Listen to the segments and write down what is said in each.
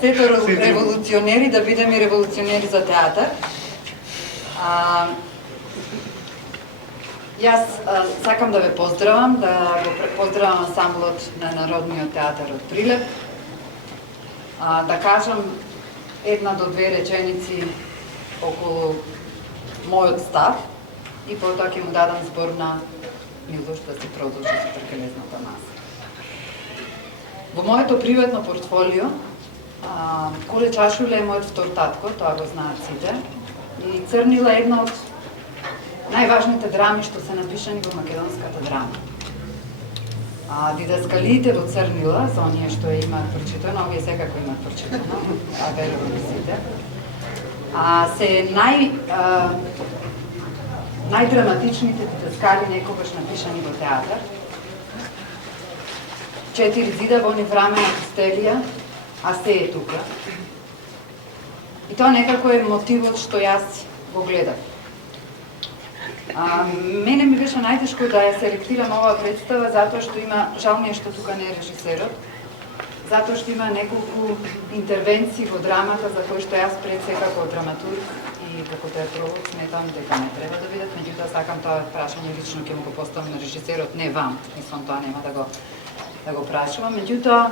сето револуционери да бидеме револуционери за театар. Јас сакам да ве поздравам, да го поздравам ансамблот на Народниот театар од Прилеп. Да кажам една до две реченици околу мојот став и потоа ќе му дадам збор на Милош да се продолжи со тркелезната маса. Во моето приватно портфолио Коле Чашуле е мојот втор татко, тоа го знаат сите, и Црнила е една од најважните драми што се напишани во македонската драма. Дидаскалиите во Црнила, за оние што имаат прочитано, овие секако имаат прочитано, верувам сите, се најдраматичните дидаскали некогаш напишани во театар. 4 зида во ни време на Костелија, а се е тука. И тоа некако е мотивот што јас го гледав. Мене ми беше најтешко да ја селектирам оваа представа, затоа што има, жал ми е што тука не е режисерот, затоа што има неколку интервенции во драмата за кои што јас пред се како драматург и како театролог сметам дека не треба да видат, меѓутоа сакам тоа прашање лично ќе му го поставам на режисерот, не вам, мислам тоа нема да го прашувам, меѓутоа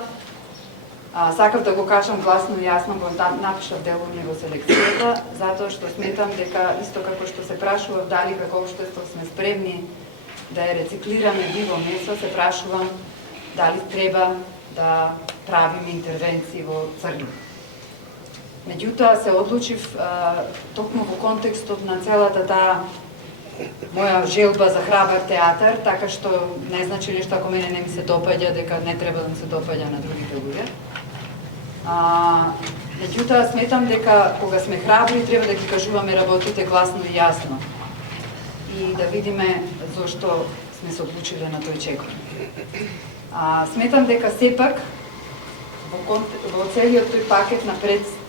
сакав да го кажам гласно и јасно, го напишав деловни во селекцијата, затоа што сметам дека исто како што се прашував дали како општество сме спремни да ја рециклираме диво месо, се прашувам дали треба да правиме интервенции во Црнила. Меѓутоа се одлучив токму во контекстот на целата таа моја желба за храбар театар, така што не значи нешто ако мене не ми се допаѓа, дека не треба да ми се допаѓа на другите луѓе. Меѓутоа сметам дека кога сме храбри треба да ги кажуваме работите гласно и јасно и да видиме зошто сме се одлучиле на тој чекор. Сметам дека сепак во целиот тој пакет на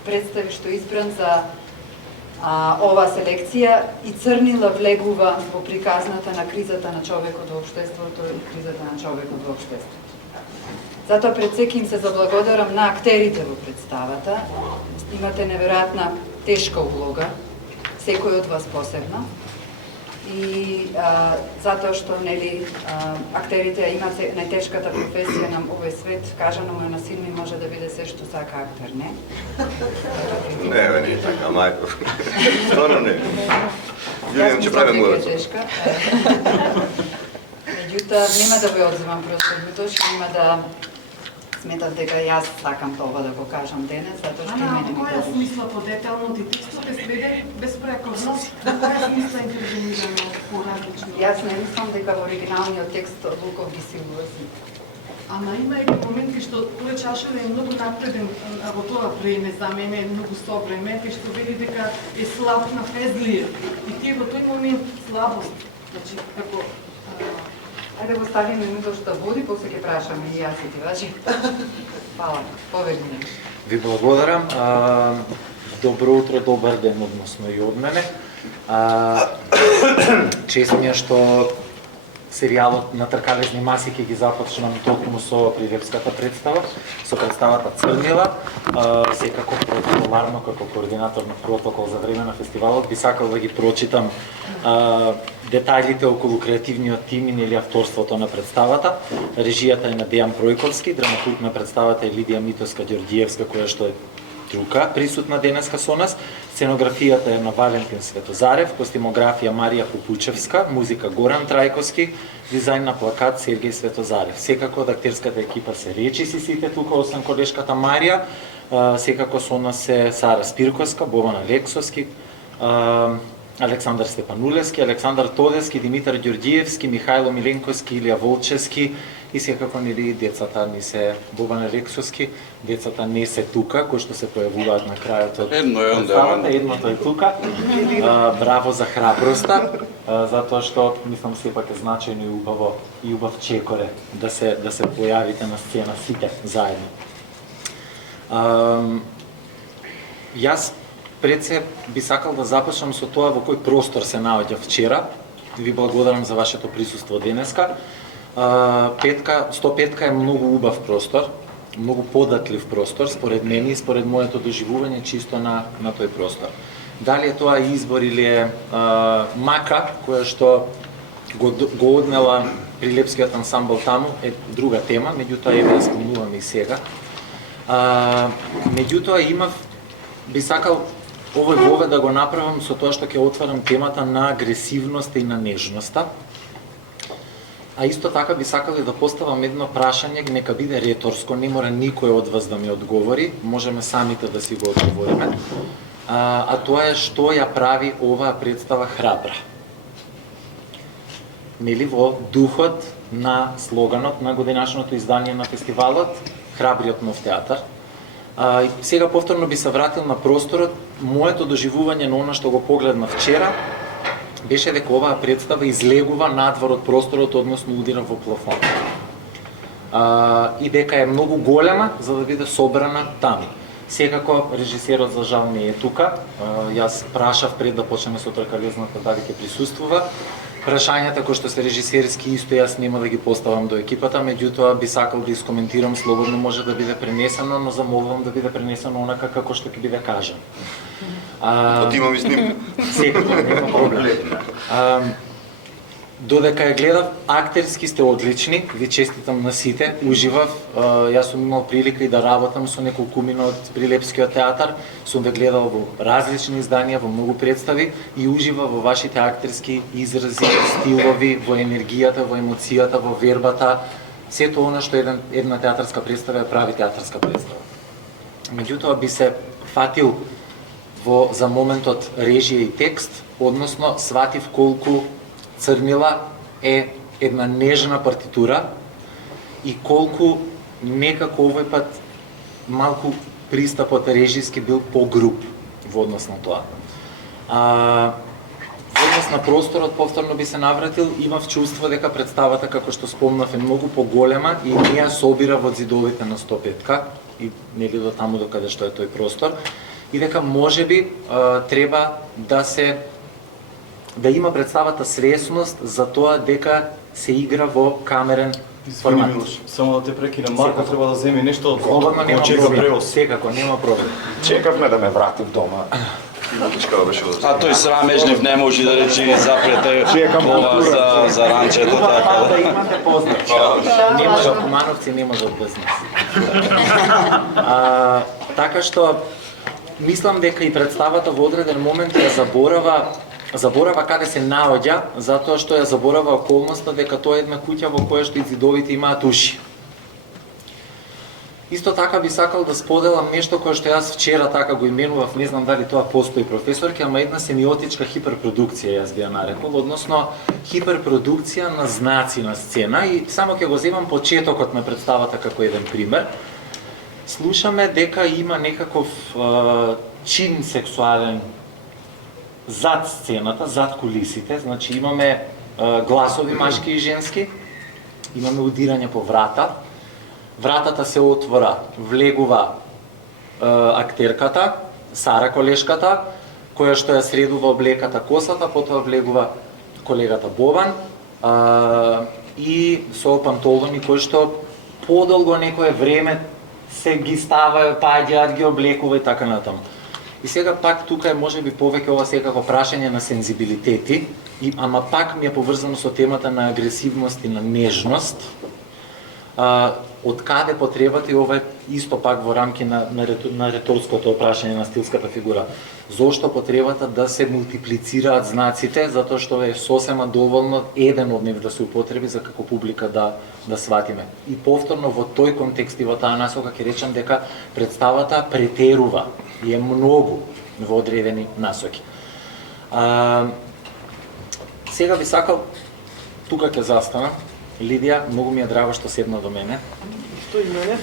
представи што избран за оваа селекција и Црнила влегува во приказната на кризата на човекот во општеството и кризата на човекот во општеството. Затоа пред се им се заблагодарам на актерите во представата. Имате неверојатна тешка улога, секој од вас посебно. И затоа што нели актерите имаат најтешката професија на овој свет, кажано му е на син ми може да биде се што сака актер, не? Не, не така, мајко. Стварно не. Јас ќе правам мујата. Меѓутоа, нема да ве одземам просто, што нема да сметав дека јас сакам тоа да го кажам денес, затоа што мене ми која смисла подетално ти текстот е сведен безпрековно, која смисла интервенираме поразлично? Јас не мислам дека во оригиналниот текст Луков ги силува сите. Ама има и моменти што Коле Чашуле е многу напреден во тоа време, за мене е многу современ, кај што вели дека е слаб на фезлија. И тие во тој момент слабост, значи како Ајде го ставиме Милош да води, после ќе прашаме и јас и ти, важи. Фала, поведи. Ви благодарам. Добро утро, добар ден, односно и од мене. Чест ми е што серијалот на Тркалезни маси ќе ги започнам токму со прилепската представа, со представата Црнила. Секако протоколарно, како координатор на протокол за време на фестивалот, би сакал да ги прочитам детајлите околу креативниот тим или авторството на представата. Режијата е на Дејан Пројковски, драматург на представата е Лидија Митовска-Ѓорѓиевска, која што е друга присутна денеска со нас. Сценографијата е на Валентин Светозарев, костимографија Марија Попучевска, музика Горан Трајковски, дизајн на плакат Сергеј Светозарев. Секако од актерската екипа се речиси сите тука, освен колешката Марија. Секако со нас се Сара Спирковска, Бобан Алексовски, Александар Степанулевски, Александар Тодевски, Димитар Ѓорѓиевски, Михајло Миленковски, Илија Волчевски и секако нели децата ни се Бобан Алексовски, децата не се тука, кои што се појавуваат на крајот од представата, едното е тука. Браво за храброста, затоа што мислам сепак е значајно и убав чекоре да се појавите на сцена сите заедно. Јас пред се би сакал да започнам со тоа во кој простор се наоѓа вчера. Ви благодарам за вашето присуство денеска. 105 е многу убав простор. многу податлив простор, според мене и според моето доживување чисто на тој простор. Дали е тоа избор или е мака, која што го однела Прилепскиот ансамбл таму, е друга тема, меѓутоа еве ја спомнуваме и сега. Меѓутоа би сакал овој вовед да го направам со тоа што ќе отварам темата на агресивноста и на нежноста. А исто така би сакал и да поставам едно прашање, нека биде реторско, не мора никој од вас да ми одговори, можеме самите да си го одговориме. А тоа е што ја прави оваа представа храбра. Нели во духот на слоганот на годинашното издание на фестивалот Храбриот нов театар. Сега повторно би се вратил на просторот. Моето доживување на она што го погледнав вчера беше дека оваа представа излегува надвор од просторот, односно удира во плафон. И дека е многу голема за да биде собрана таму. Секако режисерот за жал не е тука. Јас прашав пред да почнеме со тркалезната дали ќе присуствува. Прашањата кои што се режисерски исто јас нема да ги поставам до екипата, меѓутоа би сакал да искоментирам, слободно може да биде пренесено, но замолувам да биде пренесено онака како што ќе биде кажано. Имам и снимка. Секако, нема проблем. Додека ја гледав, актерски сте одлични, ви честитам на сите, уживав, јас сум имал прилика и да работам со неколкумина од Прилепскиот театар, сум ве гледал во различни изданија, во многу представи и уживав во вашите актерски изрази, стилови, во енергијата, во емоцијата, во вербата, сето она што една театарска представа ја прави театарска представа. Меѓутоа би се фатил за моментот режија и текст, односно сватив колку Црнила е една нежна партитура и колку некако овој пат малку пристапот режиски бил погруп во однос на тоа. Во однос на просторот повторно би се навратил, имав чувство дека представата, како што спомнав, е многу поголема и не ја собира во зидовите на 105-ка и нели до таму докаде што е тој простор и дека можеби треба да има представата свесност за тоа дека се игра во камерен формат. Само да те прекинам, Марко треба да земе нешто од чека превоз. Секако, нема проблем. Чекавме да ме вратив дома. А тој срамежлив не може да рече ни запрете ова за ранчето така да имате познат. Не може Кумановци, не може без нас. Така што мислам дека и представата во одреден момент ја заборава каде се наоѓа, затоа што ја заборава околноста дека тоа е една куќа во која што и зидовите имаат уши. Исто така би сакал да споделам нешто кое што јас вчера така го именував, не знам дали тоа постои професорки, ама една семиотичка хиперпродукција јас би ја нарекол, односно хиперпродукција на знаци на сцена и само ќе го земам почетокот на представата како еден пример. Слушаме дека има некаков чин сексуален зад сцената, зад кулисите, значи имаме гласови машки и женски, имаме удирање по врата, вратата се отвора, влегува актерката, Сара колешката, која што ја средува облеката косата, потоа влегува колегата Бован и со пантолони кои што подолго некое време се ги става, паѓаат, ги облекува и така натаму. И сега пак тука е можеби повеќе ова секако прашање на сензибилитети, ама пак ми е поврзано со темата на агресивност и на нежност. Од каде потребата и ова е исто пак во рамки на реторското прашање на стилската фигура. Зошто потребата да се мултиплицираат знаците, затоа што е сосема доволно еден од нив да се употреби за како публика да сватиме. И повторно во тој контекст и во таа насока ќе речам дека представата претерува и е многу во одредени насоки. Сега би сакал, тука ќе застанам. Лидија, многу ми е драго што седна до мене. Што и мене?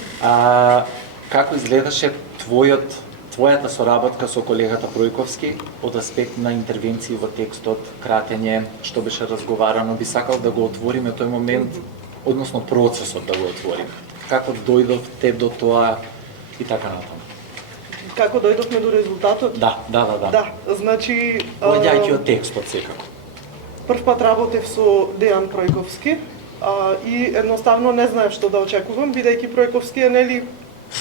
Како изгледаше твојата соработка со колегата Пројковски од аспект на интервенции во текстот, кратење, што беше разговарано, би сакал да го отвориме тој момент, односно процесот да го отвориме. Како дојдовте до тоа и така натаму. Како дојдовме до резултатот? Да. Значи... Поаѓајќи од текстот секако. Прв пат работев со Дејан Пројковски и едноставно не знаев што да очекувам, бидејќи Пројковски е нели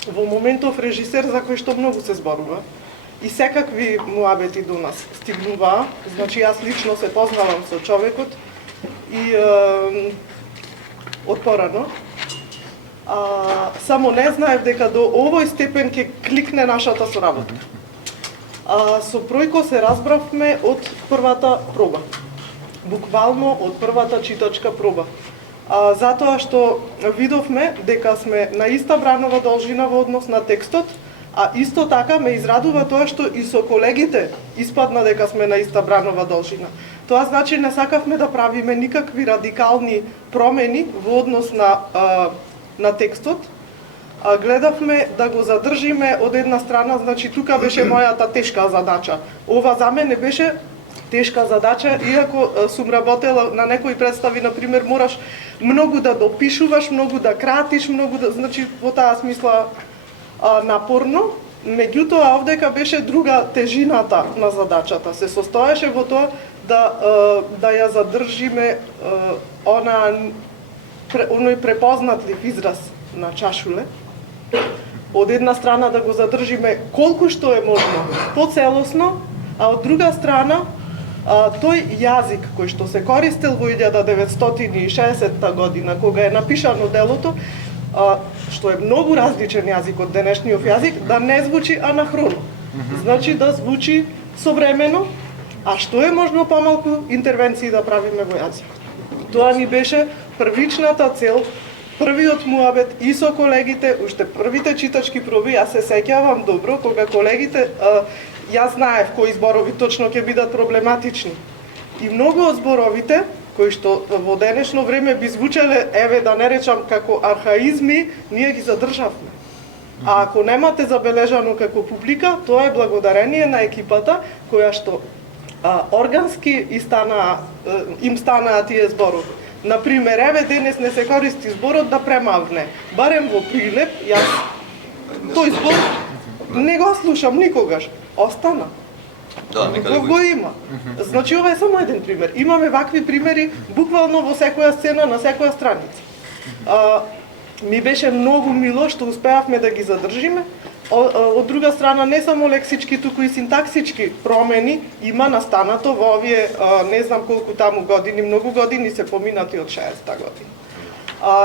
во моментов режисер за кој што многу се зборува и секакви муабети до нас стигнуваа. Значи јас лично се познавам со човекот и од порано. Само не знаев дека до овој степен ќе кликне нашата соработка. Со Пројко се разбравме од првата проба. Буквално од првата читачка проба. Затоа што видовме дека сме на иста бранова должина во однос на текстот, а исто така ме израдува тоа што и со колегите испадна дека сме на иста бранова должина. Тоа значи не сакавме да правиме никакви радикални промени во однос на текстот. Гледавме да го задржиме од една страна, значи тука беше мојата тешка задача. Ова за мене беше тешка задача, иако сум работела на некои представи, например, мораш многу да допишуваш, многу да кратиш, многу да, значи во таа смисла напорно. Меѓутоа овдека беше друга тежината на задачата. Се состоеше во тоа да ја задржиме оној препознатлив израз на чашуле. Од една страна да го задржиме колку што е можно поцелосно, а од друга страна тој јазик кој што се користел во 1960 година, кога е напишано делото, што е многу различен јазик од денешниот јазик, да не звучи анахроно. Значи да звучи современо, а што е можно помалку интервенции да правиме во јазикот. Тоа ни беше првичната цел, првиот муабет и со колегите, уште првите читачки проби. Јас се сеќавам добро кога колегите, јас знаев кои зборови точно ќе бидат проблематични. И многу од зборовите кои што во денешно време би звучеле, еве да не речам како архаизми, ние ги задржавме. А ако немате забележано како публика, тоа е благодарение на екипата која што органски им станаа тие зборови. Например, еве денес не се користи зборот да премавне. Барем во Прилеп, јас тој збор не го слушам никогаш. Остана. Да, некаде го има. Значи ова е само еден пример. Имаме вакви примери буквално во секоја сцена, на секоја страница. Ми беше многу мило што успеавме да ги задржиме. Од друга страна, не само лексички, туку и синтаксички промени има настанато во овие, не знам колку таму години, многу години се поминати од 60-та година.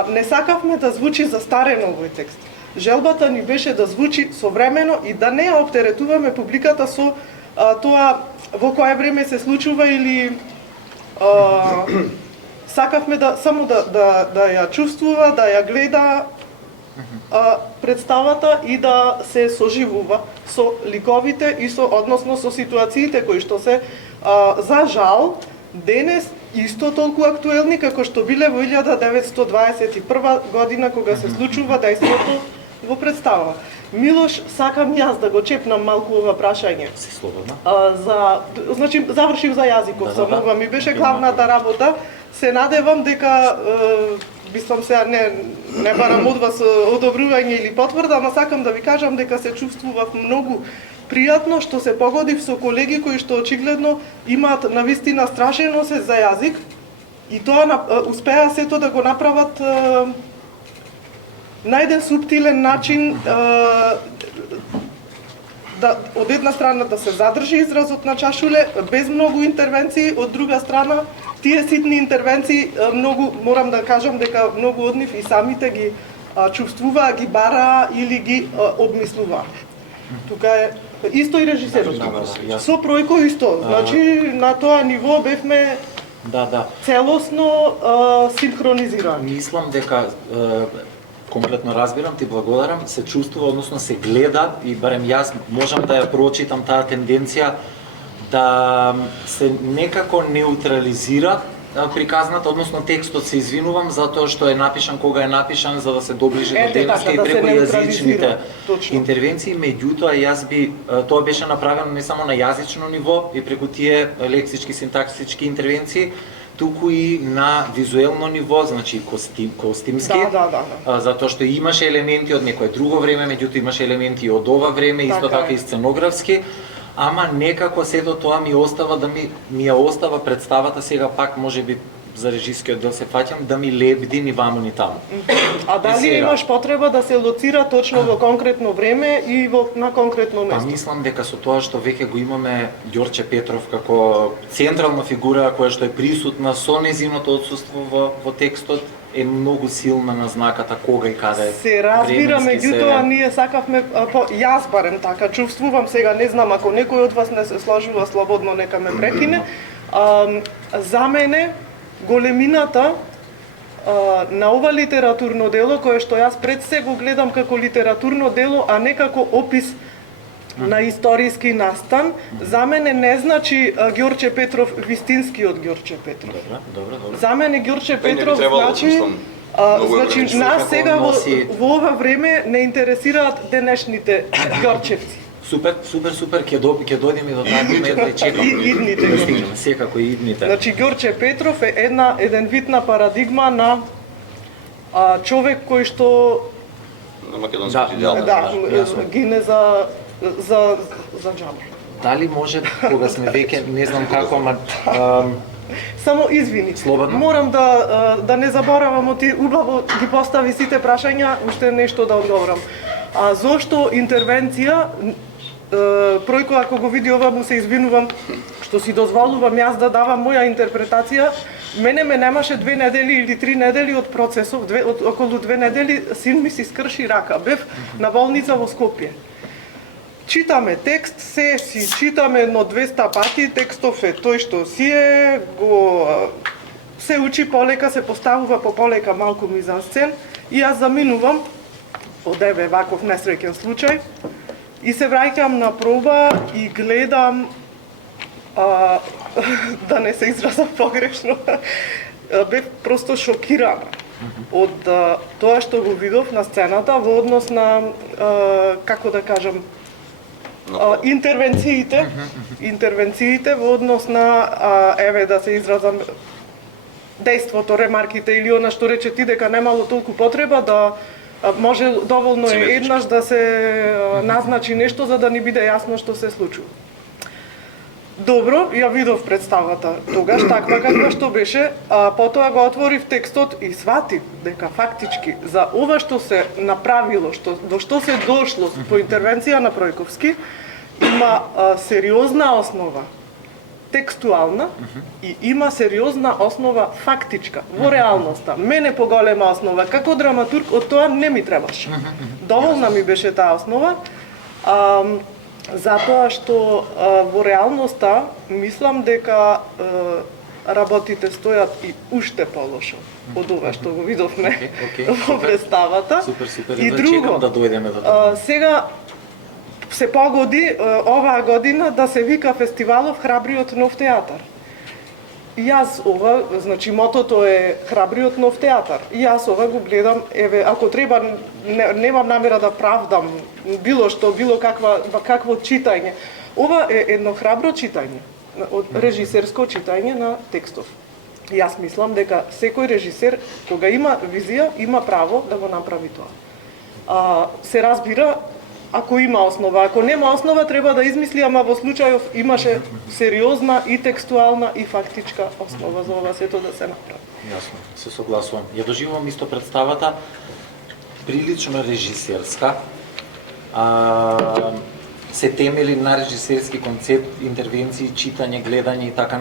Не сакавме да звучи застарено овој текст. Желбата ни беше да звучи современо и да не ја оптеретуваме публиката со тоа во кое време се случува или сакавме само да ја чувствува, да ја гледа представата и да се соживува со ликовите и односно со ситуациите кои што се за жал денес исто толку актуелни како што биле во 1921 година кога се случува дејството во представа. Милош, сакам јас да го чепнам малку ова прашање. Си слободна. Значи завршив за јазиков, само ова ми беше главната работа. Се надевам дека бистам сега не барам од вас одобрување или потврда, ама сакам да ви кажам дека се чувствував многу пријатно што се погодив со колеги кои што очигледно имаат навистина страшен осет за јазик и тоа успеа сето да го направат на еден суптилен начин, од една страна да се задржи изразот на чашуле без многу интервенции, од друга страна тие ситни интервенции многу, морам да кажам дека многу од нив и самите ги чувствуваа, ги бараа или ги обмислуваа. Тука е исто и режисерот. Со Пројко исто. Значи на тоа ниво бевме целосно синхронизирани. Мислам дека комплетно разбирам, ти благодарам, се чувствува, односно се гледа и барем јас можам да ја прочитам таа тенденција да се некако неутрализира приказната, односно текстот, се извинувам затоа што е напишан кога е напишан за да се доближи до денеска и преку јазичните интервенции, меѓутоа јас би тоа беше направено не само на јазично ниво и преку тие лексички, синтаксички интервенции, туку и на визуелно ниво, значи костимски, затоа што имаше елементи од некое друго време, меѓутоа имаше елементи од ова време, исто така и сценографски, ама некако сето тоа ми остава ми ја остава представата сега пак можеби за режискиот дел се фаќам, да ми лебди ни ваму ни таму. А дали имаш потреба да се лоцира точно во конкретно време и на конкретно Па место? мислам дека со тоа што веќе го имаме Ѓорче Петров како централна фигура која што е присутна со нејзиното отсуство во текстот, е многу силна назнаката кога и каде. Се разбира, временски меѓутоа ние сакавме, јас барем така чувствувам, сега не знам ако некој од вас не се сложува слободно нека ме прекине. За мене големината на ова литературно дело кое што јас пред се го гледам како литературно дело, а не како опис на историски настан, за мене не значи Ѓорче Петров вистинскиот Ѓорче Петров. Добро. За мене Ѓорче не би Петров требало, значи мислам, многу е значи време. нас сега носи- во ова време не интересираат денешните Ѓорчевци. Супер, ќе дојдеме до таа тема и чекам. Идните Да стигнеме, секако и идните. Значи Ѓорче Петров е еден вид на парадигма на човек кој што На македонскиот Да, идеал. да, гине за џабо. Дали може, кога сме веќе, не знам како, ама Само извини. Слободно. Морам да не заборавам, ти убаво ги постави сите прашања, уште нешто да одговорам. Зошто интервенција, Пројко ако го види ова му се извинувам што си дозволувам јас да давам моја интерпретација. Мене ме немаше 2 недели или 3 недели од процесов, околу 2 недели син ми си скрши рака. Бев на болница во Скопје. Читаме текст, си читаме едно 200 пати, текстов е тој што си е, се учи полека, се поставува по полека малку мизансцен и јас заминувам, од еве ваков несреќен случај, и се враќам на проба и гледам, да не се изразам погрешно, бев просто шокирана од тоа што го видов на сцената во однос на, како да кажам, интервенциите во однос на, еве да се изразам, дејството, ремарките или она што рече ти дека немало толку потреба да може доволно е еднаш да се назначи нешто за да ни биде јасно што се случува. Добро, ја видов представата тогаш таква каква што беше, а потоа го отворив текстот и сватив дека фактички за ова што се направило, до што се дошло по интервенција на Пројковски, има сериозна основа текстуална и има сериозна основа фактичка во реалноста. Мене поголема основа како драматург од тоа не ми требаше. Доволна ми беше таа основа. Затоа што во реалноста мислам дека работите стојат и уште полошо од ова што го видовме во представата. Супер. И друго, да дојдеме до тоа. сега се погоди оваа година да се вика фестивалов Храбриот нов театар. Јас ова, значи мотото е Храбриот нов театар. И јас ова го гледам, еве, ако треба, немам намера да правдам било што, било какво читање. Ова е едно храбро читање, режисерско читање на текстов. Јас мислам дека секој режисер, кога има визија, има право да го направи тоа. Се разбира, ако има основа, ако нема основа, треба да измисли, ама во случајов имаше сериозна и текстуална и фактичка основа за ова сето да се направи. Јасно, се согласувам. Ја доживувам исто представата, прилично режисерска, се темели на режисерски концепт, интервенции, читање, гледање и така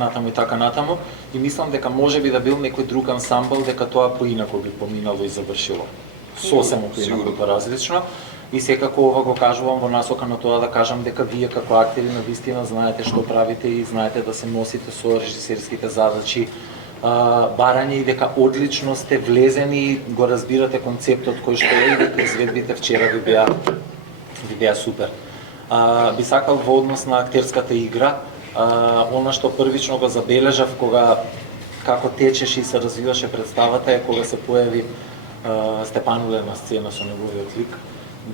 натаму, и мислам дека може би да бил некој друг ансамбл, дека тоа поинако би поминало и завршило. Сосема поинако поразлично. И секако ова го кажувам во насока на тоа да кажам дека вие како актери на вистина знаете што правите и знаете да се носите со режисерските задачи, барање, и дека одлично сте влезени и го разбирате концептот кој што е, и дека изведбите вчера ви беа супер. Би сакал во однос на актерската игра, она што првично го забележав како течеше и се развиваше представата е кога се појави Степануле на сцена со неговиот лик,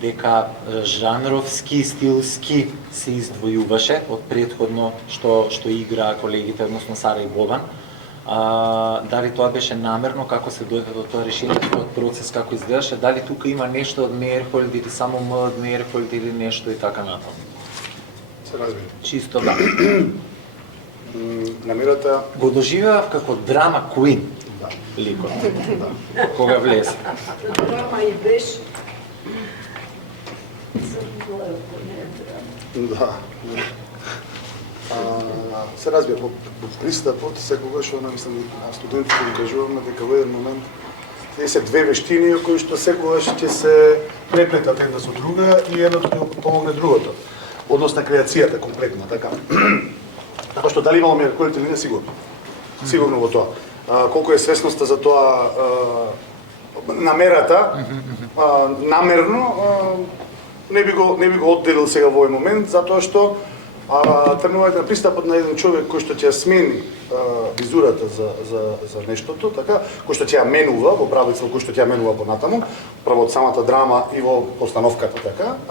дека жанровски, стилски се издвојуваше од претходно што играа колегите, односно Сара и Боган. Дали тоа беше намерно, како се дојде до тоа решение, тој процес како изгледаше, дали тука има нешто од Меерхолд или само М од Меерхолд или нешто и така натаму. Се разбира. Чисто да. Намерата Го доживеав како драма queen. Да. Ликот. Кога влезе. Драма и беше. Да. Се разбира, во пристапот, секогаш, мислам, студентите ги кажуваме дека во еден момент тие се две вештини кои што секогаш ќе се преплетат една со друга и едното ќе помогне другото. Односно креацијата комплетно, така. Така што дали имало ръководители или не, сигурно. Сигурно во тоа. Колку е свесноста за тоа намерата, намерно, не би го одделил сега во овој момент, затоа што тренување на пристапот на еден човек кој што ќе ја смени визурата за нештото, така, кој што ќе ја менува во правецот, кој што ќе ја менува понатаму, прво од самата драма и во постановката, така,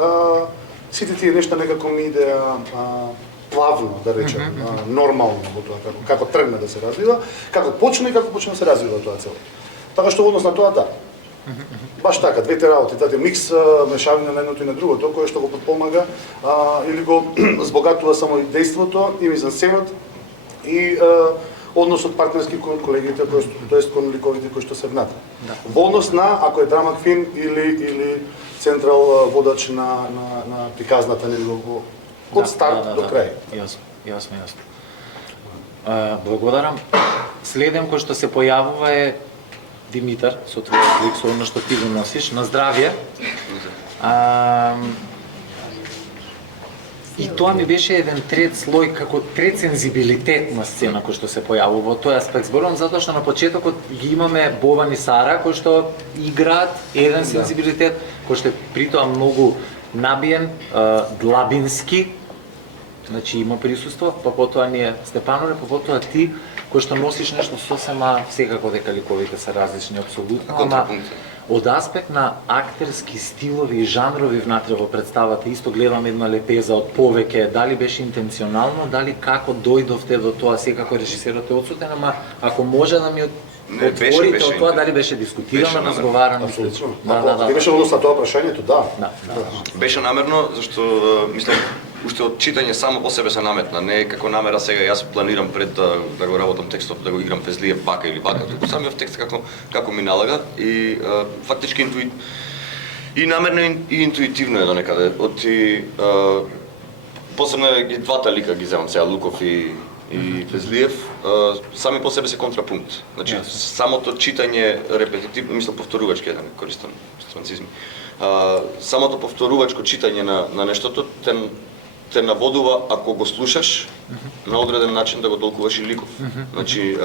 сите тие нешта некако ми идеа плавно, да речем, нормално во тоа, како тргне да се развива, како почне и како почне да се развива тоа цело. Така што во однос на тоа, да. Баш така, двете работи, тате микс, мешавина на едното и на другото, кое што го подпомага или го збогатува само и дејството, и мизансценот, и односот партнерски кон колегите, тоест кон ликовите кои што се внатре. Во однос на, ако е драма квин или централ водач на приказната, нели го од старт до крај. Јасно. Благодарам. Следен кој што се појавува е Димитар, со твојот лик, со оно што ти го носиш, на здравје. И тоа ми беше еден трет слој, како трет сензибилитет на сцена кој што се појавува во тој аспект. Зборувам затоа што на почетокот ги имаме Бован и Сара кои што играат еден сензибилитет, кој што е притоа многу набиен, длабински, значи има присуство, па потоа ние Степанове, па потоа ти кој што носиш нешто сосема, секако дека ликовите се различни апсолутно, ама од аспект на актерски стилови и жанрови внатре во представата, исто гледам една лепеза од повеќе, дали беше интенционално, дали како дојдовте до тоа, секако режисерот е одсутен, ама ако може да ми отворите од тоа, дали беше дискутирано, разговарано? Апсолутно. Да. Беше однос на тоа прашањето, да. Беше намерно, зашто мислам уште од читање само по себе се наметна, не е како намера сега јас планирам пред да го работам текстот, да го играм Фезлиев вака или вака, туку самиот текст како ми налага и фактички и намерно и интуитивно е до некаде. Посебно ги двата лика ги земам сега, Луков и Фезлиев, сами по себе се контрапункт. Значи самото читање репетитивно, мислам повторувачки да не користам францизми. Самото повторувачко читање на нештото те наводува, ако го слушаш, на одреден начин да го толкуваш и ликов. Значи,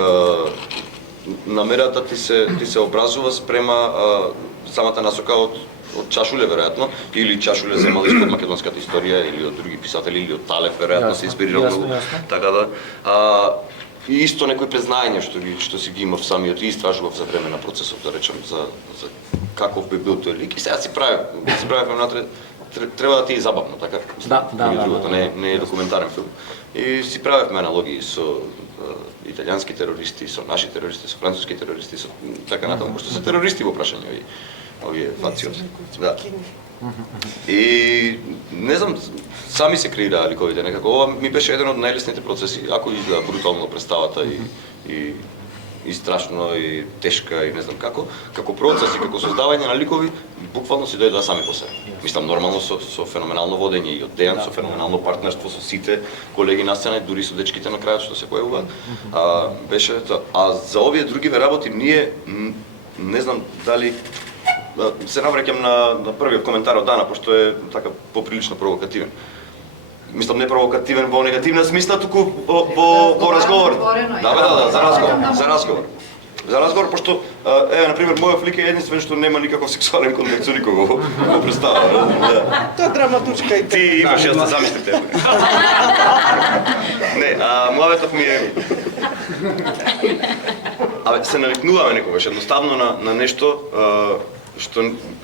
намерата ти се образува спрема самата насока од Чашуле, веројатно, или Чашуле земал исто од македонската историја, или од други писатели, или од Талев, веројатно се инспирирал многу. Така да, и исто некои признаења што си ги имав самиот и истражував за време на процесот, да речем, за каков би бил тој лик. И сега си правев внатре, треба да ти е забавно, така? Да. Не е документарен филм. И си правевме аналогии со италијански терористи, со наши терористи, со француски терористи, со така натаму, пошто се терористи во прашање овие фациози. Да. И не знам, сами се креираа ликовите, некако ова ми беше еден од најлесните процеси, ако изгледа брутално представата и страшно и тешка и не знам како процес и како создавање на ликови, буквално си дојдоа сами по себе. Мислам нормално со феноменално водење и од Дејан, со феноменално партнерство со сите колеги на сцена, дури со дечките на крајот што се појавуваат. Беше тоа. А за овие другиве работи ние не знам дали се навраќам на првиот коментар од Дана, пошто е така поприлично провокативен. Мислам не провокативен во негативна смисла, туку во разговор. Да, за разговор, пошто на пример мојот лик е единствен што нема никаков сексуален контекст со никого во представа. Тоа е драматучка и ти имаш јас да замислите. Не, муаветот ми е се навикнуваме некогаш едноставно на нешто што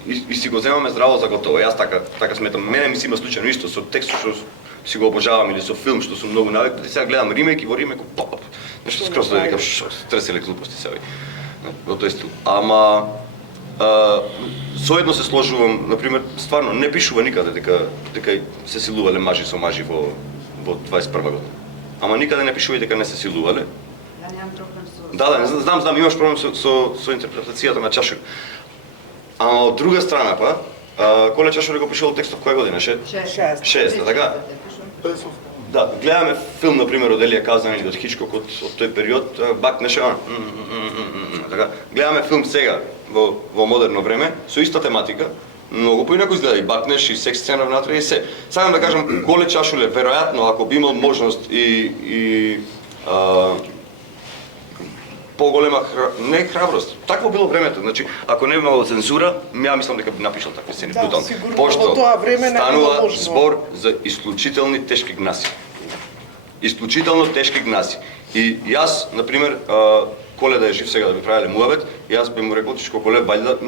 и си го земаме здраво за готово. Јас така сметам. Мене ми си има случајно исто со текст што си го обожавам или со филм што сум многу навикнат и сега гледам ремейк и во ремейк нешто скроз да викам треселе глупости сега. Во тој стил. Ама соедно се сложувам, на пример, стварно не пишува никаде дека се силувале мажи со мажи во 21 година. ама никаде не пишува дека не се силувале. Ја немам проблем со... Да, знам, имаш проблем со интерпретацијата на Чашур. Ама од друга страна па, Коле Чашур го пишувал текстов која година? 6, така? Да, гледаме филм, например, од Елија Казан или од Хичкок од тој период, бакнеше, така. Гледаме филм сега, во модерно време, со иста тематика, многу поинаку изгледа, и бакнеш, и секс сцена внатре, и се. Сакам да кажам, Коле Чашуле, веројатно, ако би имал можност и поголема не храброст. Такво било времето. Значи, ако не би имало цензура, ја мислам дека би напишал такви сцени брутални. Пошто станува збор за исклучителни тешки гнаси. Исклучително тешки гнаси. И јас, например, Коле да е жив сега да би правеле муабет, јас би му рекол, че Коле бајда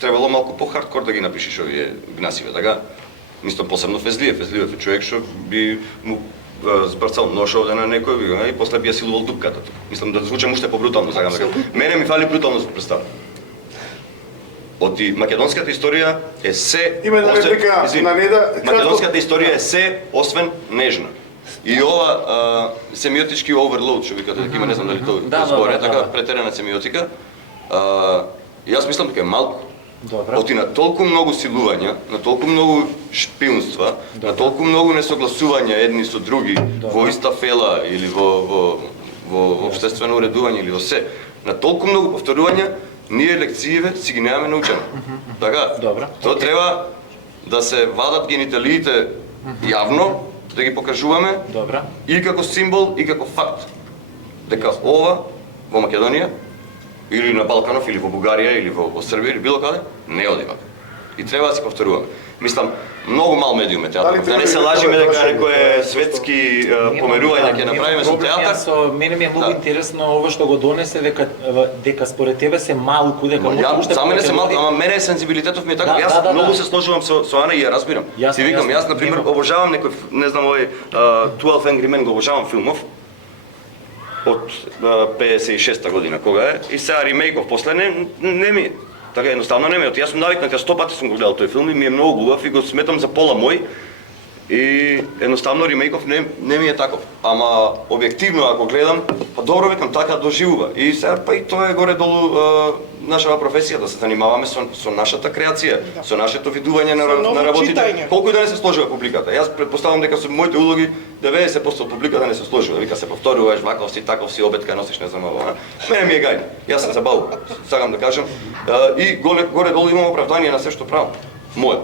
требало малку по-хардкор да ги напишеш овие гнасиве, така? Мислам посебно Фезлиев. Фезлиев е човек што би му збрцал нож овде на некој и после би ја силувал дупката. Мислам да звучам уште побрутално, сакам да кажам. Мене ми фали бруталност во представа. Од македонската историја е се... Има една реплика на Неда. Македонската историја е се освен нежна. И ова семиотички оверлоуд, што викате, дека има, не знам дали тоа збори, така, претерана семиотика. Јас мислам дека е малку. Оти на толку многу силувања, на толку многу шпионства, на толку многу несогласувања едни со други во иста фела или во општествено уредување или во се, на толку многу повторувања, ние лекциите си ги немаме научени. Така, тоа треба да се вадат гениталиите јавно, да ги покажуваме и како символ и како факт. Дека ова во Македонија или на Балканов, или во Бугарија, или во Србија, или било каде, не оди вака. И треба да се повторуваме. Мислам, многу мал медиум е театар. Да не се лажиме дека некој светски померување ќе направиме со театар. Мене ми е многу интересно ова што го донесе, дека според тебе се малку, дека за мене се малку, ама мене сензибилитетов ми е така. Јас многу се сложувам со Ана и ја разбирам. Ти викам, јас на пример обожавам некој, не знам, овој 12 Angry Men, го обожавам филмов од 56-та година кога е, и сега ремейков после не ми е. Така едноставно не ми е. Јас сум навикнат, јас 100 пати сум го гледал тој филм и ми е многу убав и го сметам за пола мој. И едноставно ремейков не ми е таков. Ама објективно ако гледам, па добро викам така доживува. И сега па и тоа е горе-долу нашава професија, да се занимаваме со нашата креација, со нашето видување на работите. Колку и да не се сложува публиката. Јас претпоставам дека со моите улоги 90% од публиката не се сложува. Вика се повторуваш, ваков си, таков си, обетка носиш, не знам ова. Мене ми е гајно. Јас сум забаву, сакам да кажам. И горе-долу имам оправдание на се што правам. Моје.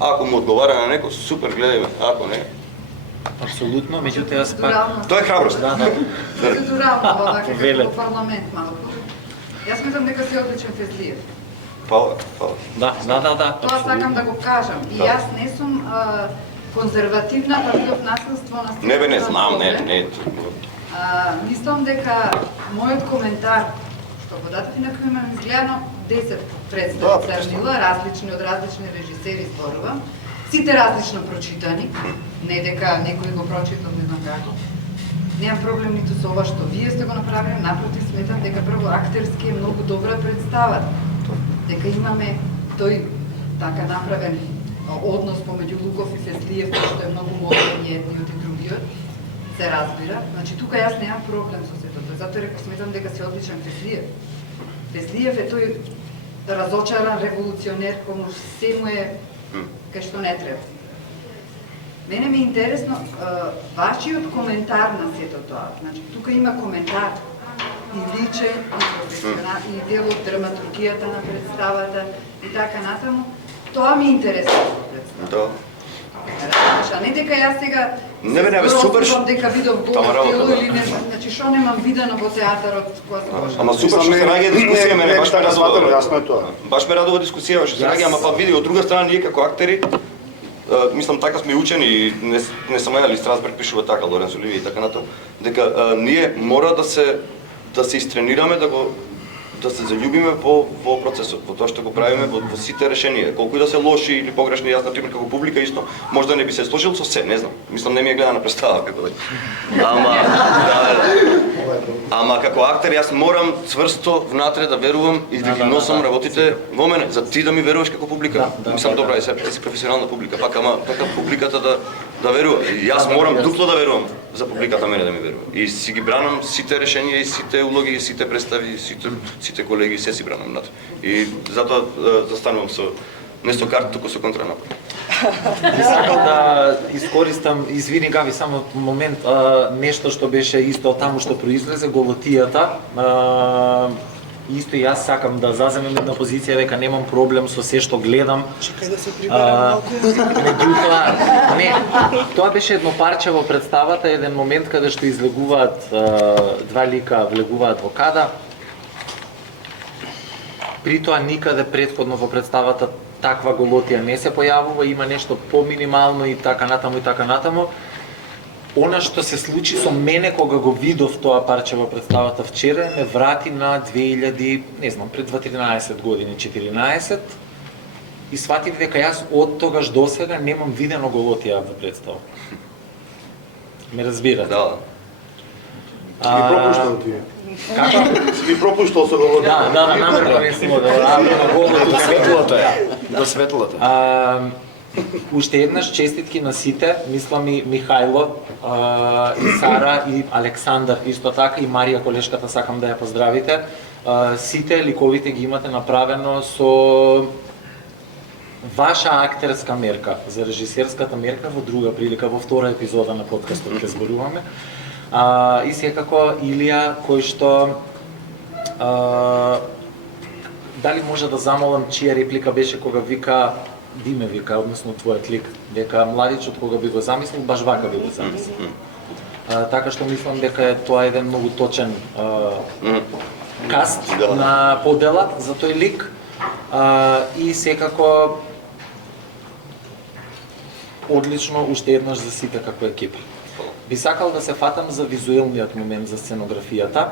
Ако му одговара на некој, супер, гледај ме. Ако не, апсолутно, меѓутоа јас пак... Тоа е храброст. Процедурално, во парламент малку. Јас мислам дека си одличен Фезлиев. Фала. Да. Тоа сакам да го кажам. И јас не сум конзервативна, па бидов наследство на... Не знам, не. Мислам дека мојот коментар, што го дадете на кој имам изгледано 10 представи Црнила, различни од различни режисери зборува, сите различно прочитани, не дека некој го прочитал, не знам како. Немам проблем ниту со ова што вие сте го направили, напротив сметам дека прво актерски е многу добра представа. Дека имаме тој така направен однос помеѓу Луков и Фезлиев, што е многу модерен и едниот и другиот, се разбира. Значи тука јас немам проблем со сето тоа, затоа реков сметам дека си одличен Фезлиев. Фезлиев е тој разочаран револуционер, кому се му е кај што не треба. Мене ми е интересно вашиот коментар на сето тоа. Значи тука има коментар и личен, и професионален, и дел од драматургијата на представата и така натаму. Тоа ми е интересно во представата. А не дека јас сега супер дека видов голо дело или не, значи што немам видено во театарот кога се пошла. Ама супер што се наѓа дискусија, мене баш ме радува. Јасно е тоа. Баш ме радува дискусија што се наѓа, ама па види од друга страна ние како актери, мислам така сме учени и не само ја, Страсберг пишува така, Лоренцо Оливије и така натаму, дека ние мора да се истренираме да се заљубиме во процесот, во тоа што го правиме, во сите решенија. Колку и да се лоши или погрешни, јас, например, како публика исто, можда не би се сложил со се, не знам. Мислам, не ми е гледана представа, како да. Ама како актер, јас морам цврсто внатре да верувам и да ги носам работите во мене, за ти да ми веруваш како публика. Мислам, добра, ти си професионална публика, пак, ама така публиката Да верува. И јас морам дупло да верувам за публиката мене да ми верува. И си ги бранам сите решенија и сите улоги, и сите представи, сите колеги, се си бранам нато. И затоа застанувам со не со карта, туку со контранапад. Сакам да искористам, извини Гави, само момент, нешто што беше исто таму што произлезе, голотијата. Исто и јас сакам да заземем една позиција, дека немам проблем со се што гледам. Чекај да се приберам малку. Меѓутоа, не, тоа беше едно парче во представата, еден момент каде што излегуваат два лика, влегуваат во када. При тоа никаде претходно во представата таква голотија не се појавува, има нешто поминимално и така натаму и така натаму. Она што се случи со мене кога го видов тоа парче во представата вчера, ме врати на 2000, не знам, пред 13 години, 14, и сватив дека јас од тогаш до сега немам видено голотија во представа. Ме разбирате? Да. Си ги пропуштал тие. Како? Си ги пропуштал со голотија. Да, намерно не сум одобрав голото Светлото е. До светлото. Уште еднаш честитки на сите, мислам и Михајло, и Сара, и Александар, исто така, и Марија колешката сакам да ја поздравите. Сите ликовите ги имате направено со ваша актерска мерка, за режисерската мерка во друга прилика, во втора епизода на подкастот ќе зборуваме. И секако Илија, кој што дали може да замолам чија реплика беше кога вика Диме вика, односно твојот лик, дека младичот кога би го замислил, баш вака би го замислил. Така што мислам дека е тоа еден многу точен каст на поделат за тој лик. И секако одлично уште еднаш за сите како екипа. Би сакал да се фатам за визуелниот момент за сценографијата.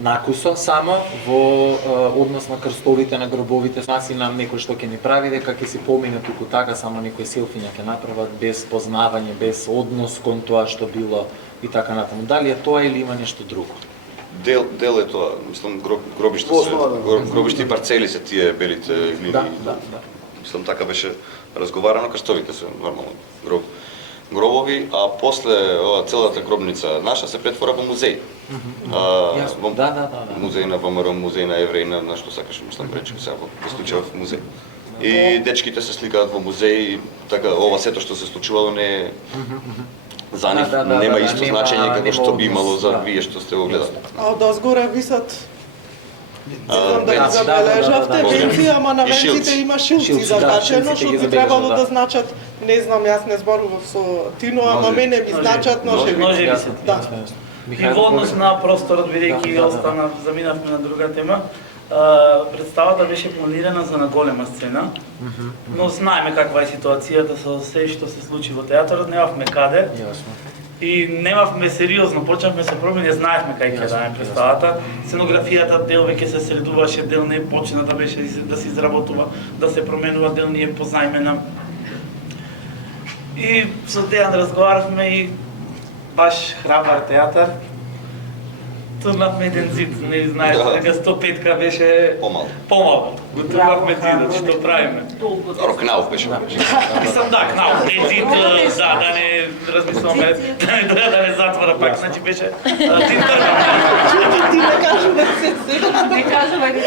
Накусо само во однос на крстовите на гробовите, наси нам некој што ќе ни прави дека ќе си помине туку така, само некој селфиња ќе направат без познавање, без однос кон тоа што било и така натаму. Дали е тоа или има нешто друго? Дел е тоа, мислам гробиште и парцели се тие белите глини. Да. Мислам така беше разговарано, крстовите се нормално гробови, а после целата гробница наша се претвора во музеј. Музеј на ВМРО, музеј на евреи, на што сакаш, мислам рече, сега во случај в музеј. И дечките се сликаат во музеј, така ова сето што се случувало не е за нив, нема исто значење како што би имало за вие што сте го гледали. А од озгоре висат да забележавте венци, ама на венците има шилци закачено, што би требало да значат, не знам, јас не зборував со Тино, ама мене ми значат ножеви. Ножеви се. Да. И во однос на просторот, бидејќи заминавме на друга тема, представата беше планирана за на голема сцена, но знаеме каква е ситуацијата со се што се случи во театарот, немавме каде. И немавме сериозно, почнавме се промени, знаевме кај ќе дадеме представата. Сценографијата дел веќе се средуваше, дел не почна да беше да се изработува, да се променува, дел ние позајмена. И со Дејан разговаравме и баш храбар театар. Турнавме еден зид, не знаеш, дека 105-ка беше помал. Го турнавме зидот, што правиме? Добро, Кнауф беше. Мислам да, Кнауф, не зид, да не размислуваме, да не затвора пак, значи беше зид Ти не кажуваме се сега. Не кажуваме.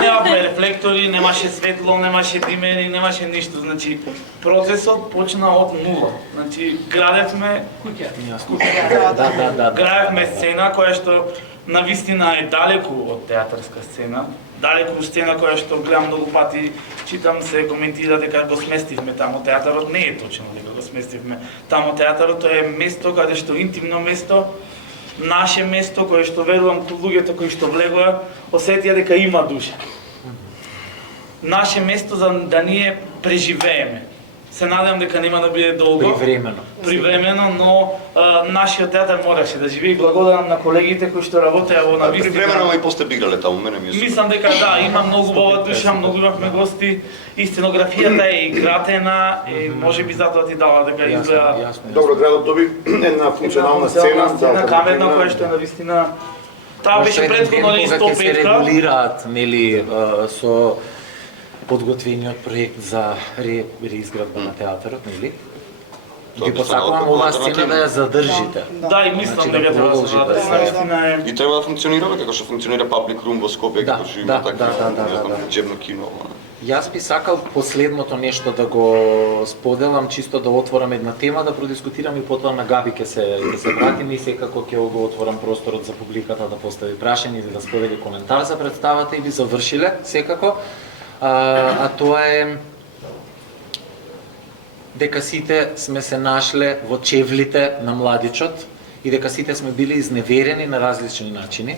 Немавме рефлектори, немаше светло, немаше димери, немаше ништо, значи процесот почна од нула. Значи градевме куќа. Градевме сцена која што навистина е далеку од театарска сцена, далеку сцена која што гледам многу пати, читам се коментира дека го сместивме таму театарот, не е точно дека го сместивме таму театарот, тоа е место каде што интимно место, наше место кое што верувам луѓето кои што влегоа осетија дека има душа. Наше место за да ние преживееме. Се надевам дека нема да биде долго. Привремено, но нашиот театар мораше да живее. Благодарам на колегите кои што работеа во навистина. Привремено и после би играле таму, мене ми е. Мислам дека да, има многу убава душа, многу имавме гости и сценографијата е игратена и можеби затоа ти дала дека изгледа. Добро, градот доби една функционална сцена, камерна која што е навистина. Таа беше претходно и 105-ка. Се регулираат, нели, со подготвениот проект за реизградба на театарот, нели? Ви посакувам оваа сцена да ја задржите. Да, и мислам дека треба да се врати. Наистина е. И треба да функционира како што функционира Public Room во Скопје, како што има така, не знам, џебно кино. Јас би сакал последното нешто да го споделам, чисто да отворам една тема, да продискутирам и потоа на Габи ќе се вратим и секако ќе го отворам просторот за публиката да постави прашање или да сподели коментар за представата и би завршиле секако. А тоа е дека сите сме се нашле во чевлите на младичот и дека сите сме били изневерени на различни начини.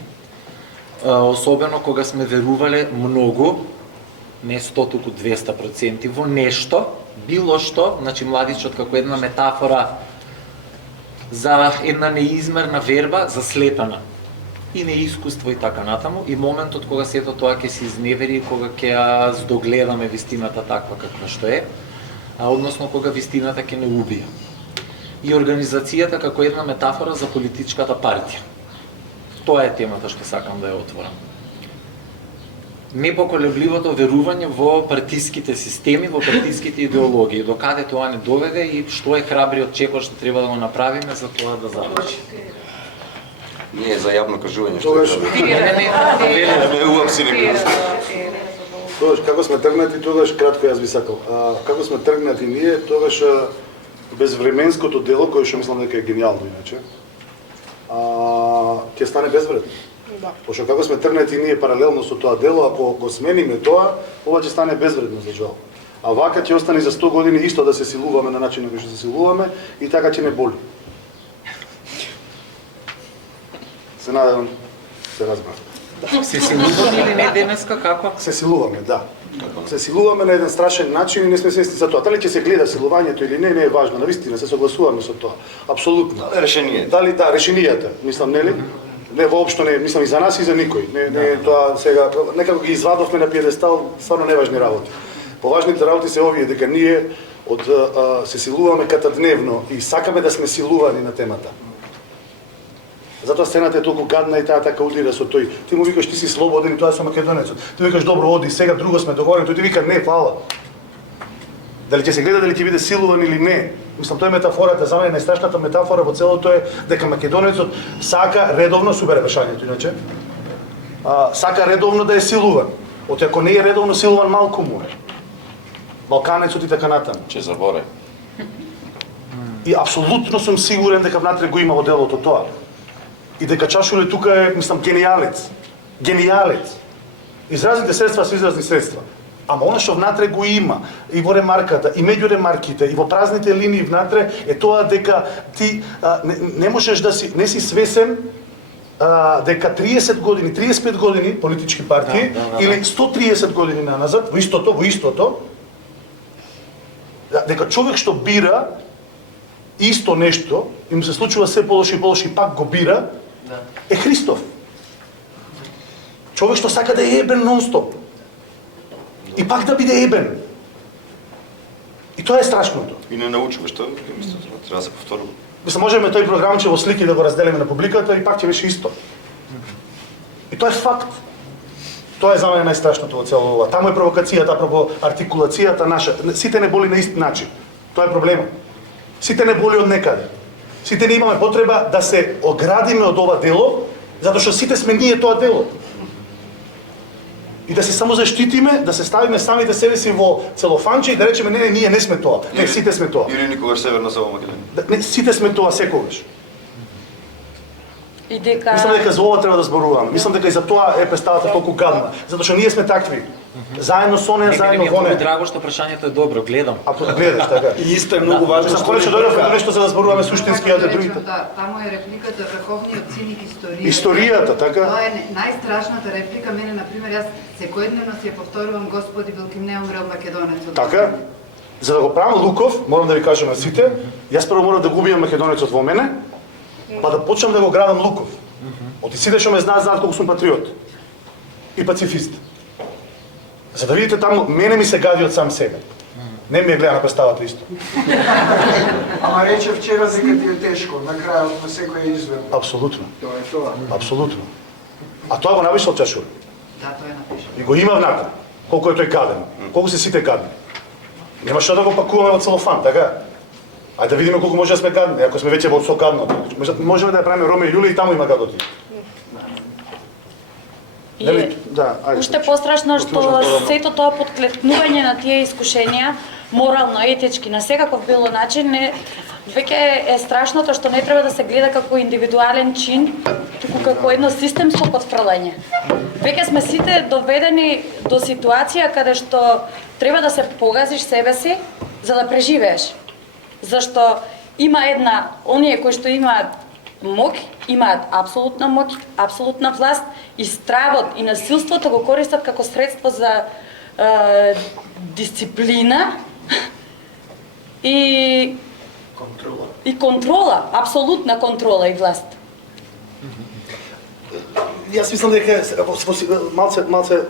Особено кога сме верувале многу, не 100, туку 200% во нешто, било што, значи младичот како една метафора за една неизмерна верба, заслепена и неискуство и така натаму, и моментот кога сето тоа ќе се изневери, кога ќе ја здогледаме вистината таква каква што е, односно кога вистината ќе не убија. И организацијата како една метафора за политичката партија. Тоа е темата што сакам да ја отворам. Непоколебливото верување во партиските системи, во партиските идеологии, докаде тоа не доведе и што е храбриот чекор што треба да го направиме за тоа да заврши. Не е за јавно кажување што е. Не уапсини било. Тогаш, како сме тргнати, тогаш кратко јас би сакал. Како сме тргнати ние, тогаш безвременското дело, кое што мислам дека е гениално иначе, ќе стане безвредно. Да. Пошто како сме тргнати ние паралелно со тоа дело, ако го смениме тоа, ова ќе стане безвредно за жал. А вака ќе остане за 100 години исто да се силуваме на начин на кој што се силуваме и така ќе не боли. Се надевам, се разбрав. Се силуваме или не денеска како? Се силуваме, да. Се силуваме на еден страшен начин и не сме свесни за тоа. Дали ќе се гледа силувањето или не е важно. Навистина се согласуваме со тоа. Апсолутно. Решение. Дали да, решенијата, мислам, нели? Не воопшто не, мислам и за нас и за никој. Не тоа сега некако ги извадовме на пиедестал, стварно неважни работи. Поважните работи се овие дека ние се силуваме катадневно и сакаме да сме силувани на темата. Затоа сцената е толку гадна и таа така удира со тој. Ти му викаш ти си слободен и тоа со македонецот. Ти викаш добро оди, сега друго сме договорени, тој ти вика не, фала. Дали ќе се гледа дали ќе биде силуван или не. Мислам тоа е метафората, за мене најстрашната метафора во целото е дека македонецот сака редовно субере прашањето иначе. Сака редовно да е силуван. Оти ако не е редовно силуван малку му е. Балканецот и така натаму. Ќе заборе. И апсолутно сум сигурен дека внатре го има во делото тоа. И дека Чашуле тука е, мислам, гениалец. Гениалец. Изразните средства се изразни средства. Ама она што внатре го има, и во ремарката, и меѓу ремарките, и во празните линии внатре, е тоа дека ти не можеш да си, не си свесен дека 30 години, 35 години политички партии, или 130 години наназад, во истото, дека човек што бира исто нешто, им се случува се полоши и полоши, пак го бира, е Христов. Човек што сака да е ебен нон-стоп. И пак да биде ебен. И тоа е страшното. И не научуваш тоа, мислам, треба да се повторува. Мислам, можеме тој програмче во слики да го разделиме на публиката и пак ќе беше исто. И тоа е факт. Тоа е за мене најстрашното во цело ова. Таму е провокацијата, апропо артикулацијата наша. Сите не боли на ист начин. Тоа е проблемот. Сите не боли од некаде. Сите не имаме потреба да се оградиме од ова дело, затоа што сите сме ние тоа дело. И да се само заштитиме, да се ставиме самите себе си во целофанче и да речеме не, ние не сме тоа. Не, сите сме тоа. Или никогаш Северна Македонија. Не, сите сме тоа секогаш. И дека... Мислам дека за ова треба да зборуваме. Мислам дека и за тоа е представата толку гадна. Затоа што ние сме такви. Заедно со неа, заедно во неа. Ми е драго што прашањето е добро, гледам. Ако гледаш така. И исто е многу важно што кој ќе дојде нешто за да зборуваме суштински, а другите. Да, таму е репликата врховниот циник историјата. Историјата, така? Тоа е најстрашната реплика. Мене, например, јас секојдневно си ја повторувам Господи Билким не умрел македонецот. Така? За да го правам Луков, морам да ви кажам на сите, јас прво морам да го убијам македонецот во мене, па да почнам да го градам Луков. Оти сите што ме знаат колку сум патриот и пацифист. За да видите таму, мене ми се гади од сам себе. Не ми е гледа на представата исто. Ама рече вчера дека ти е тешко, на крајот на секој извер. Апсолутно. Тоа е тоа. Апсолутно. А тоа го напишал Чашур. Да, тоа е напишал. И го има внатре. Колку е тој гаден. Колку се сите гадни. Нема што да го пакуваме во целофан, така? А да видиме колку може да сме гадни, ако сме веќе во со гадното. Можеме да ја правиме Роме и Јулија и таму има гадоти. Да, ајде. Уште пострашно што сето тоа подклетнување на тие искушенија, морално, етички, на секаков било начин, веќе е страшното што не треба да се гледа како индивидуален чин, туку како едно системско подфрлање. Веќе сме сите доведени до ситуација каде што треба да се погазиш себе си за да преживееш. Зашто има една, оние кои што имаат моќ, имаат апсолутна моќ, апсолутна власт и стравот и насилството го користат како средство за дисциплина и контрола, апсолутна контрола и власт. Јас мислам дека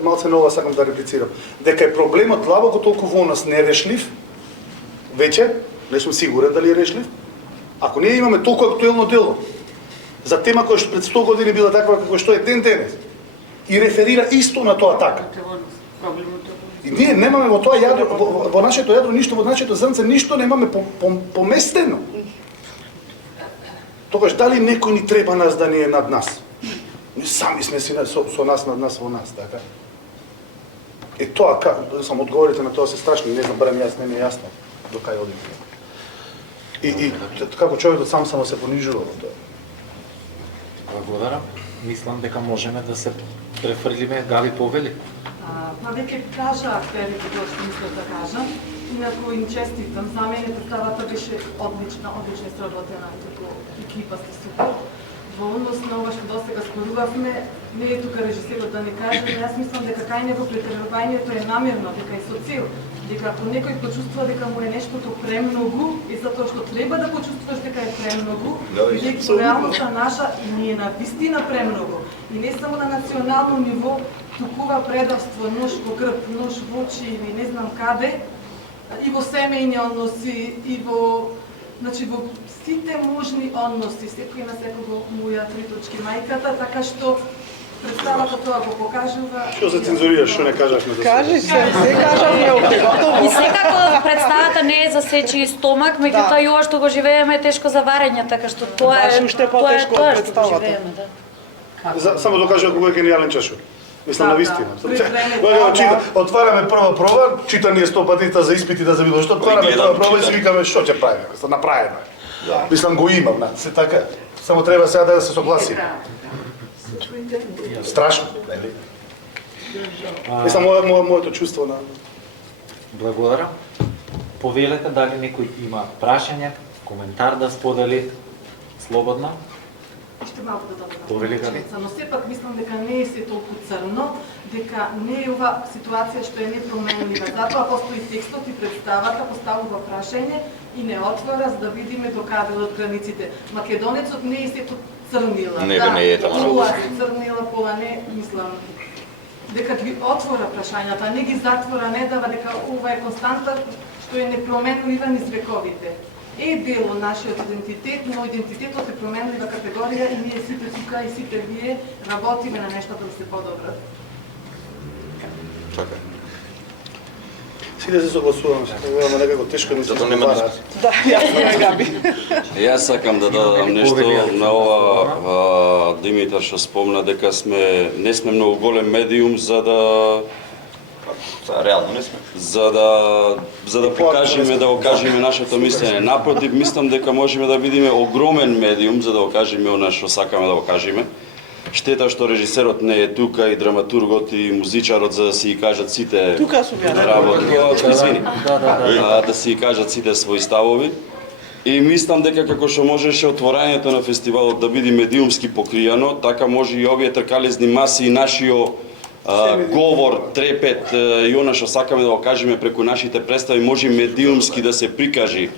малце нова сакам да реплицирам. Дека е проблемот длабоко толку во нас нерешлив, веќе, не сум сигурен дали е решлив, ако ние имаме толку актуелно дело за тема која што пред 100 години била таква како што е денес и реферира исто на тоа така. И ние немаме во тоа јадро, во нашето јадро ништо, во нашето зрнце ништо немаме поместено. Тогаш дали некој ни треба нас да ни е над нас? Ние сами сме си со нас над нас во нас, така? Е тоа, сам одговорите на тоа се страшни, не знам, барем јас не ми е јасно до кај одим. И како човекот сам само се понижува во тоа. Благодарам. Мислам дека можеме да се префрлиме. Габи повели. Па веќе кажа актерите тоа што мислам да кажам. Инаку им честитам. За мене представата беше одлична сработена. Како екипа сте супер. Во однос на ова што досега спорувавме, не е тука режисерот да ни каже, но јас мислам дека кај него претерувањето е намерно, дека е со цел. Дека ако некој почувствува дека му е нештото премногу, и затоа што треба да почувствуваш дека е премногу, и дека реалноста наша и ние на вистина премногу. И не само на национално ниво, тукува предавство, нож во грб, нож во очи или не знам каде, и во семејни односи, и во сите можни односи, секој на секого му ја 3 точки мајката, така што представата тоа го покажува. Што се цензурираш, што не кажавме за сега? Кажи се кажавме овде, готово. И секако представата не е за сечи стомак, меѓутоа и ова што го живееме е тешко за варење, така што тоа е уште потешко од представата. Само да кажа колку е гениален Чашур. Мислам на вистина. Отвараме прва проба, читани 100 патита за испитите за било што, отвараме прва проба и си викаме што ќе правиме, што направиме. Мислам го имам, се така. Само треба сега да се согласиме. Страшно, нели? Мислам моето чувство на... Благодарам. Повелете дали некој има прашање, коментар да сподели слободно. Уште малку да добавам. Повели Габи. Но сепак мислам дека не е се толку црно, дека не е ова ситуација што е непроменлива. Затоа постои текстот и представата поставува прашање и не отвора за да видиме докаде од границите. Македонецот не е сето црнила. Не е таму. Пола црнила, пола не, мислам дека ги отвора прашањата, не ги затвора, не дава дека ова е константа што е непроменлива низ вековите. Е дел од нашиот идентитет, но идентитетот е променлива категорија и ние сите тука и сите вие работиме на нештата да се подобрат. Така. Сите се согласуваме, ова некако тешко ми се договара. Да, јасно е Габи. Јас сакам да дадам нешто на ова Димитар што спомна дека не сме многу голем медиум за да реално не сме. За да покажеме, да окажеме нашето мислење. Напротив, мислам дека можеме да видиме огромен медиум за да окажеме она што сакаме да окажеме. Штета што режисерот не е тука и драматургот и музичарот за да си кажат сите Тука сум ја. работи, да си кажат сите своји ставови. И мислам дека како што можеше отворањето на фестивалот да биде медиумски покријано, така може и овие тркалезни маси и нашиот говор, трепет и она што сакаме да го кажеме преку нашите представи може медиумски да се прикажи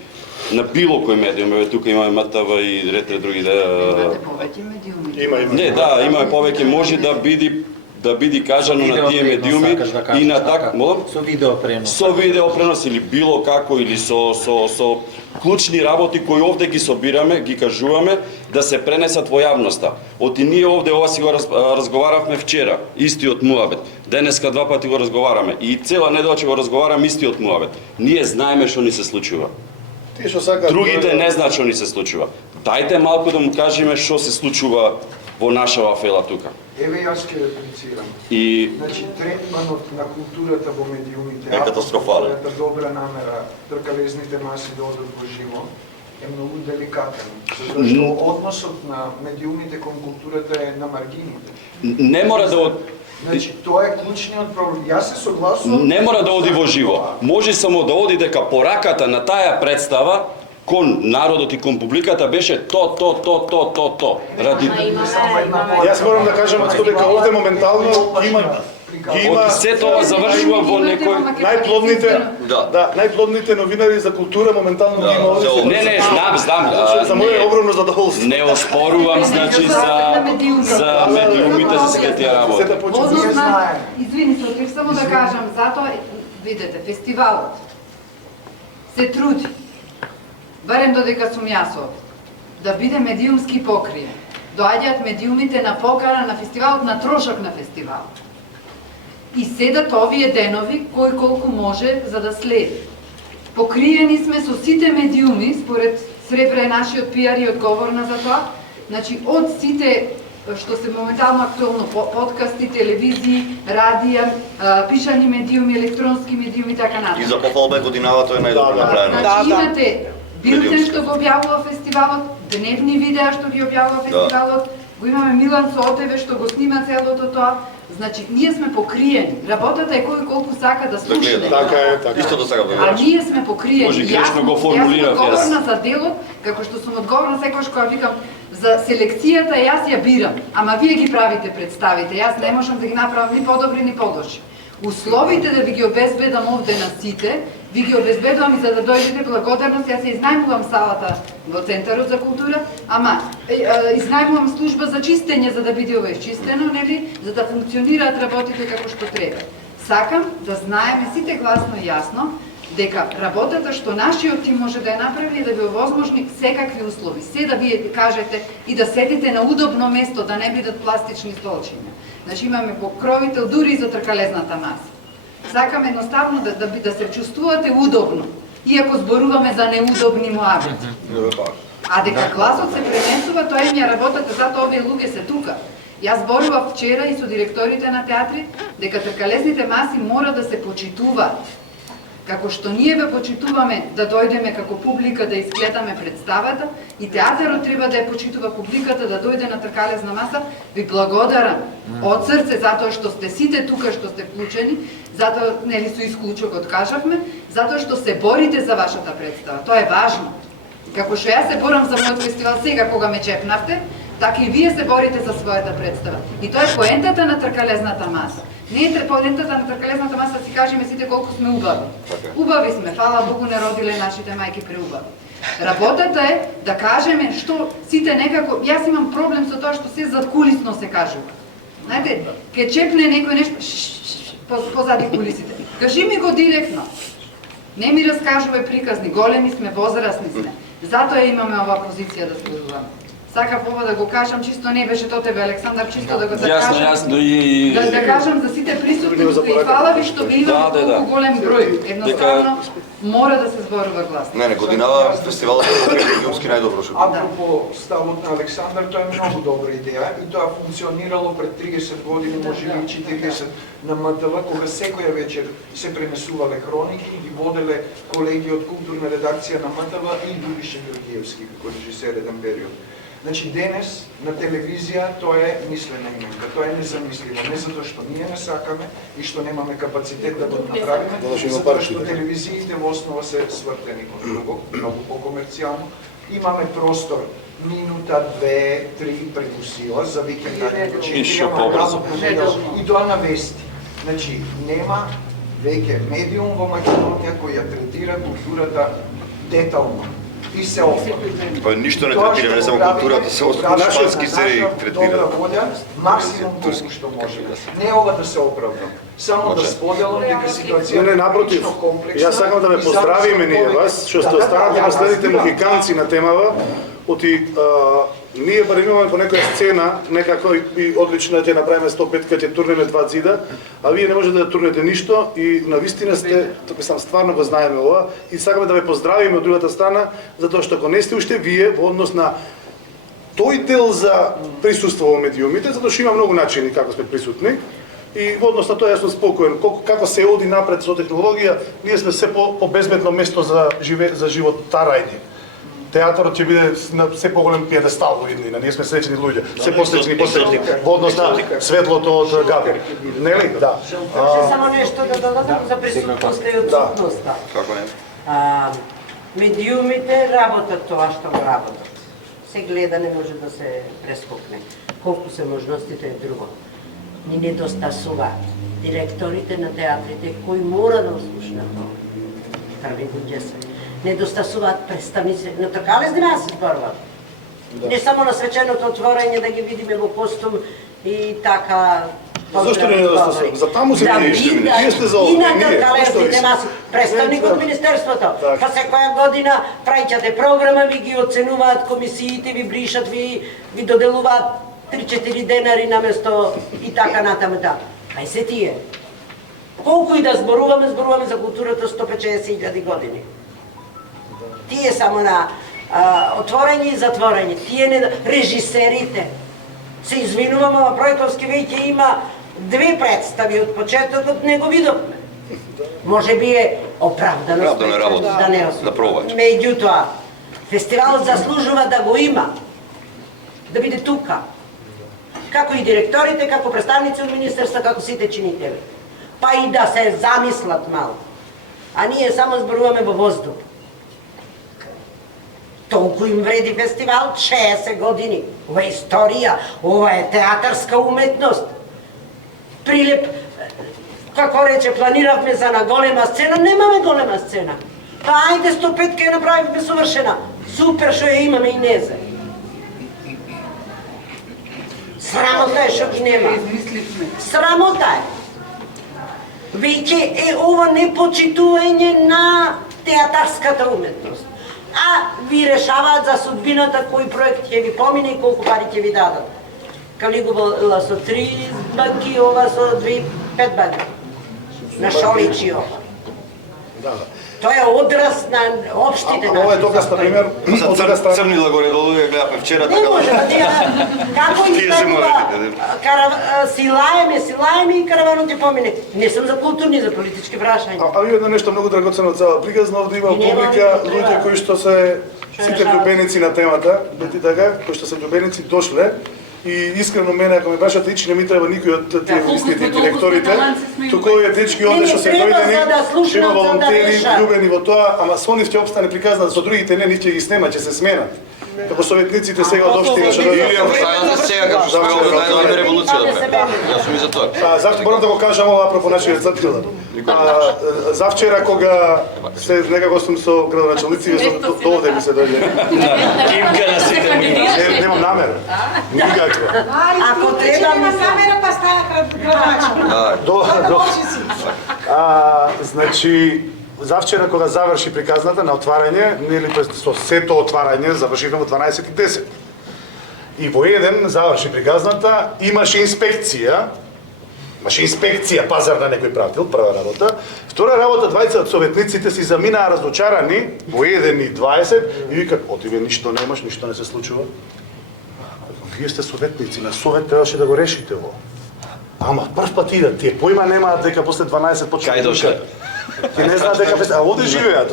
на било кој медиум. Еве тука имаме МТВ и ретре други Имате повеќе медиуми? Има. Не, да, имаме повеќе, може да биде кажано на тие медиуми и на така, со видео пренос. Со видео пренос или било како или со клучни работи кои овде ги собираме, ги кажуваме да се пренесат во јавноста. Оти ние овде ова си го разговаравме вчера, истиот муабет. Денеска 2 пати го разговараме и цела недела ќе го разговараме истиот муабет. Ние знаеме што ни се случува. Тие што сакаат другите не знаат што ни се случува. Дајте малку да му кажеме што се случува во нашава фела тука. Еве јас ќе реплицирам. И Значи третманот на културата во медиумите Е катастрофален. добра намера тркалезните маси да одат во живо е многу деликатен, зашто односот на медиумите кон културата е на маргините. не мора да Значи тоа е клучниот проблем. Јас се согласувам. не мора да оди во живо. Може само да оди дека пораката на таа представа кон народот и кон публиката беше то. Ради Јас морам да кажам дека овде моментално има се тоа завршува во некој најплодните новинари за култура моментално ги има овде. Не, знам. За моје огромно задоволство. Не оспорувам, значи за медиумите за сите тие работи. Извини се, отив само да кажам, затоа видете, фестивалот се труди, барем додека сум јас овде, да биде медиумски покриен. Доаѓаат медиумите на покана на фестивалот, на трошок на фестивалот. И седат овие денови кој колку може за да следи. Покриени сме со сите медиуми, според Сребра е нашиот пиар и одговорна за тоа. Значи, од сите што се моментално актуелно, подкасти, телевизии, радија, пишани медиуми, електронски медиуми и така натаму. И за пофалба годинава тоа е најдобро направено. Значи, имате билтен што го објавува фестивалот, дневни видеа што ги објавува фестивалот, го имаме Милан со ОТВ што го снима целото тоа. Значи, ние сме покриени. Работата е кој колку сака да слушне. Така е. Исто да сака да А ние сме покриени. Може грешно го формулирав јас. Јас сум одговорна за делот, како што сум одговорна секогаш кога викам за селекцијата јас ја бирам, ама вие ги правите представите. Јас не можам да ги направам ни подобри ни подоши. Условите да ви ги обезбедам овде на сите, ви ги обезбедувам и за да дојдете благодарност. Јас ја изнајмувам салата во Центарот за култура, ама изнајмувам служба за чистење за да биде ова изчистено, нели, за да функционираат работите како што треба. Сакам да знаеме сите гласно и јасно дека работата што нашиот тим може да ја направи е да ви овозможни секакви услови, се да вие кажете и да седите на удобно место, да не бидат пластични столчиња. Значи имаме покровител дури и за тркалезната маса. Сакам едноставно да се чувствувате удобно, иако зборуваме за неудобни муабети. А дека гласот се пренесува, тоа е ми работата, затоа овие луѓе се тука. Јас зборував вчера и со директорите на театри дека тркалезните маси мора да се почитуваат. Како што ние ве почитуваме да дојдеме како публика да изгледаме представата, и театарот треба да ја почитува публиката да дојде на тркалезна маса, ви благодарам од срце затоа што сте сите тука што сте вклучени, затоа нели со исклучокот кажавме, затоа што се борите за вашата представа. Тоа е важно. Како што јас се борам за мојот фестивал сега кога ме чепнавте, така и вие се борите за својата представа. И тоа е поентата на тркалезната маса. Не е поентата на тркалезната маса да си кажеме сите колку сме убави. Убави сме, фала Богу не родиле нашите мајки преубави. Работата е да кажеме што сите некако, јас имам проблем со тоа што се задкулисно се кажува. Знаете, ке чепне некој нешто позади кулисите. Кажи ми го директно. Не ми раскажуваме приказни, големи сме, возрастни сме. Затоа имаме оваа позиција да зборуваме. Сакав ова да го кажам, чисто не беше тоа тебе, Александар, чисто да го кажам. Јасно и Да кажам за сите присутни тука и фала ви што ви имате толку голем број. Едноставно мора да се зборува гласно. Не, годинава фестивалот е медиумски најдобро што. Апропо ставот на Александар, тоа е многу добра идеја и тоа функционирало пред 30 години, може би 40 на МТВ, кога секоја вечер се пренесувале хроники и ги воделе колеги од културна редакција на МТВ и Дубише Георгиевски како режисер еден период. Значи денес на телевизија тоа е мислена именка, тоа е незамисливо, не затоа што ние не сакаме и што немаме капацитет да го направиме, затоа што телевизиите во основа се свртени кон друго, многу по-комерцијално. Имаме простор минута, 2, 3 преку сила за викендање, и тоа на вести. Значи нема веќе медиум во Македонија кој ја третира културата детално. И се оправда. Па ништо не третира, не само културата, се шпански серии третира. Максимум колку што може. Не ова да се оправдам. Само да споделам дека ситуацијата не, напротив. Јас сакам да ве поздравиме ние вас, што сте останати последните мухиканци на темава, оти ние барем имаме по некоја сцена, некако и одлично ќе направиме 105 ќе турнеме два зида, а вие не можете да турнете ништо и на вистина сте, мислам стварно го знаеме ова и сакаме да ве поздравиме од другата страна затоа што ако не сте уште вие во однос на тој дел за присуство во медиумите, затоа што има многу начини како сме присутни. И во однос на тоа јас сум спокоен, како се оди напред со технологија, ние сме се по безбедно место за животарање. Театарот ќе биде на се поголем пиедестал во иднина, ние сме среќни луѓе, се посреќни и посреќни во однос на светлото од Габи. Нели? Да. Може само нешто да додадам за присутноста и отсутноста. Како не? Медиумите работат тоа што го работат. Се гледа, не може да се прескокне. Колку се можностите е друго. Ни недостасуваат директорите на театрите кои мора да ослушнат тоа. Први луѓе се. Недостасуваат представници на тркалезни маси зборуват. Не само на свеченото отворање да ги видиме во костум и така. Зошто не недостасуваат? За таму се вие сте за ова. И на тркалезните маси. Представник од Министерството. Па секоја година праќате програма, ви ги оценуваат комисиите, ви бришат, ви доделуваат 3-4 денари наместо и така натаму. Ај се тие. Колку и да зборуваме за културата 150.000 години. Тие само на отворење и затворење. Тие режисерите. Се извинувам, ама Пројковски веќе има 2 представи од почетокот, не го видовме. Може би е оправдано работа, да не да пробач. Меѓутоа, фестивалот заслужува да го има, да биде тука. Како и директорите, како представници од министерства, како сите чинители. Па и да се замислат малку. А ние само зборуваме во воздух. Толку им вреди фестивал, 60 години. Ова е историја, ова е театарска уметност. Прилеп, како рече, планиравме за на голема сцена, немаме голема сцена. Па ајде 105 ке ја направиме совршена. Супер што ја имаме и незе. Срамота е што ги нема. Срамота е. Веќе е ова непочитување на театарската уметност. А ви решаваат за судбината кој проект ќе ви помине и колку пари ќе ви дадат. Калигула со 3 банки, ова со 5 банки. На Шоличи ова. Тоа е одраз на општите ова е доказ, например, од друга страна. Црнила горе-долу ја гледавме вчера, така. Не може, како силаеме и караванот ќе помине. Не сум за културни, за политички прашања. А едно нешто многу драгоцено цела пригазна, овде има публика, луѓе кои што се сите љубеници на темата, бети така, кои што се љубеници дошле. И искрено мене, ако ме башате ич, не ми треба никој од тие листите директорите, туку овие дечки овде што се дојдени, што има волонтери, љубени во тоа, ама со нив ќе обстане приказна, со другите не, нив ќе ги снема, ќе се сменат. Како советниците сега од општина што дојдат. Сега како што сме овде најдовме револуција да. Јас сум и за тоа. Зашто морам да го кажам ова апропо нашиот Црнила. Завчера кога се некако сум со градоначалници, со овде ми се дојде. Кимка на сите. Немам намера. Никаква. Ако треба ми намера па става градоначалник. Значи завчера кога заврши приказната на отварање, нели со сето отварање завршивме во 12:10. И во еден заврши приказната, имаше инспекција, пазар на некој пратил, прва работа. Втора работа, 20 од советниците си заминаа разочарани во 1:20 и викат, отиве ништо немаш, ништо не се случува. Вие сте советници, на совет требаше да го решите во. Ама прв пат идат, тие појма немаат дека после 12 почнат. Кај дошле? Ти не знаат дека а овде живеат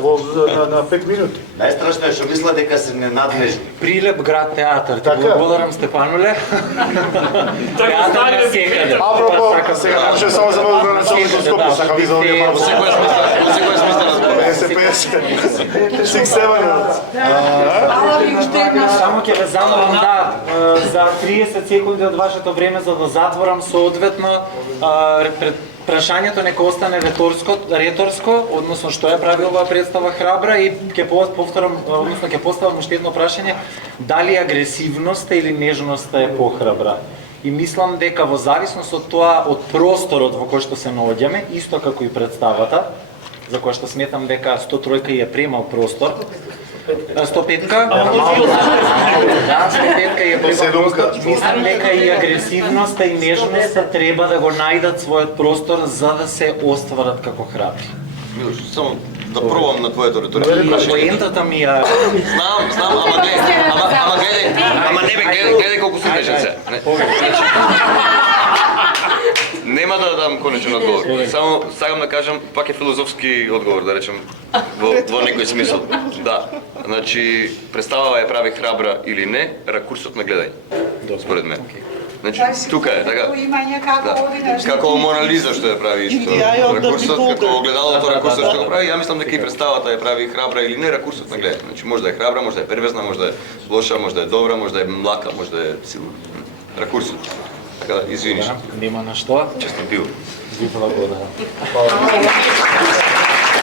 на 5 минути. Најстрашно е што мислат дека се ненадлежни. Прилеп град театар. Ти благодарам Стефануле. Театар на секаде. Апропо, сега не може само за ново градоначалник скопи, сака ви за овие малку. Секој смисла на СПС. 6-7. Само ќе ве замолам за 30 секунди од вашето време за да затворам соодветно прашањето нека остане реторско, односно што ја прави оваа представа храбра и ќе повторам, односно ќе поставам уште едно прашање, дали агресивноста или нежноста е похрабра? И мислам дека во зависност од тоа, од просторот во кој што се наоѓаме, исто како и представата, за која што сметам дека 103 ја премал простор, 105-ка? Да, 105-ка е прега. Мислам дека и агресивноста и нежноста треба да го најдат својот простор за да се остварат како храбри. Милош, само да пробам на твоето риторичко прашање. Поентата ми е... Знам, ама гледај колку се нежен се. Нема да дам конечен одговор. Само сакам да кажам, пак е филозофски одговор, да речем, во некој смисол. Да, значи, представава ја прави храбра или не, ракурсот на гледање, според мен. Значи, тука е, така. Како Мона Лиза што ја прави исто. Ракурсот, како огледалото ракурсот што го прави, ја мислам дека и представата ја прави храбра или не, ракурсот на гледање. Значи, може да е храбра, може да е перверзна, може да е лоша, може да е добра, може да е млака, може да е силна. Ракурсот. Така, извиниш. Нема на што. Честно бил. Ви благодарам.